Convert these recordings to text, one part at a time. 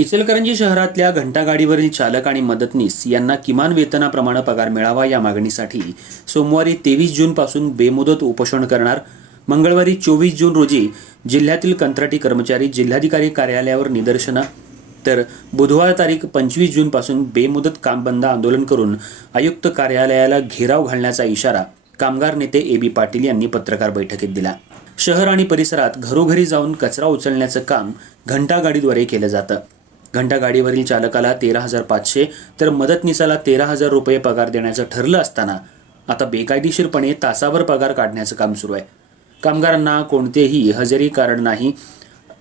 इचलकरंजी शहरातल्या घंटागाडीवरील चालक आणि मदतनीस यांना किमान वेतनाप्रमाणे पगार मिळावा या मागणीसाठी सोमवारी तेवीस जूनपासून बेमुदत उपोषण करणार. मंगळवारी चोवीस जून रोजी जिल्ह्यातील कंत्राटी कर्मचारी जिल्हाधिकारी कार्यालयावर निदर्शनं. तर बुधवार तारीख पंचवीस जूनपासून बेमुदत कामबंद आंदोलन करून आयुक्त कार्यालयाला घेराव घालण्याचा इशारा कामगार नेते ए बी पाटील यांनी पत्रकार बैठकीत दिला. शहर आणि परिसरात घरोघरी जाऊन कचरा उचलण्याचं काम घंटागाडीद्वारे केलं जातं. घंटागाडीवरील चालकाला तेरा हजार पाचशे तर मदतनीसाला तेरा हजार रुपये पगार देण्याचं ठरलं असताना आता बेकायदेशीरपणे तासाभर पगार काढण्याचं काम सुरू आहे. कामगारांना कोणतेही हजेरी कारण नाही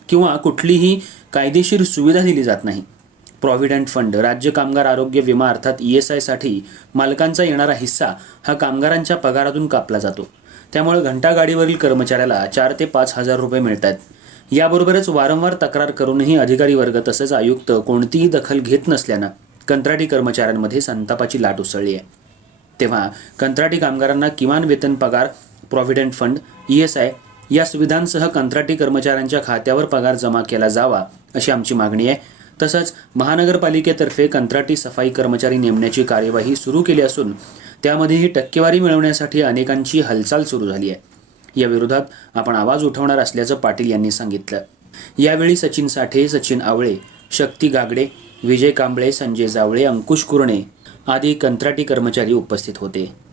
किंवा कुठलीही कायदेशीर सुविधा दिली जात नाही. प्रॉव्हिडंट फंड राज्य कामगार आरोग्य विमा अर्थात ई एस आयसाठी मालकांचा येणारा हिस्सा हा कामगारांच्या पगारातून कापला जातो. त्यामुळे घंटागाडीवरील कर्मचाऱ्याला चार ते पाच हजार रुपये मिळतात याबरोबरच वारंवार तक्रार करूनही अधिकारी वर्ग तसंच आयुक्त कोणतीही दखल घेत नसल्यानं कंत्राटी कर्मचाऱ्यांमध्ये संतापाची लाट उसळली आहे. तेव्हा कंत्राटी कामगारांना किमान वेतन पगार provident fund E S I या सुविधांसह कंत्राटी कर्मचाऱ्यांच्या खात्यावर पगार जमा केला जावा अशी आमची मागणी आहे. तसंच महानगरपालिकेतर्फे कंत्राटी सफाई कर्मचारी नेमण्याची कार्यवाही सुरू केली असून त्यामध्येही टक्केवारी मिळवण्यासाठी अनेकांची हालचाल सुरू झाली आहे. या विरोधात आपण आवाज उठवणार असल्याचं पाटील यांनी सांगितलं. यावेळी सचिन साठे सचिन आवळे शक्ती गागडे विजय कांबळे संजय जावळे अंकुश कुरणे आदी कंत्राटी कर्मचारी उपस्थित होते.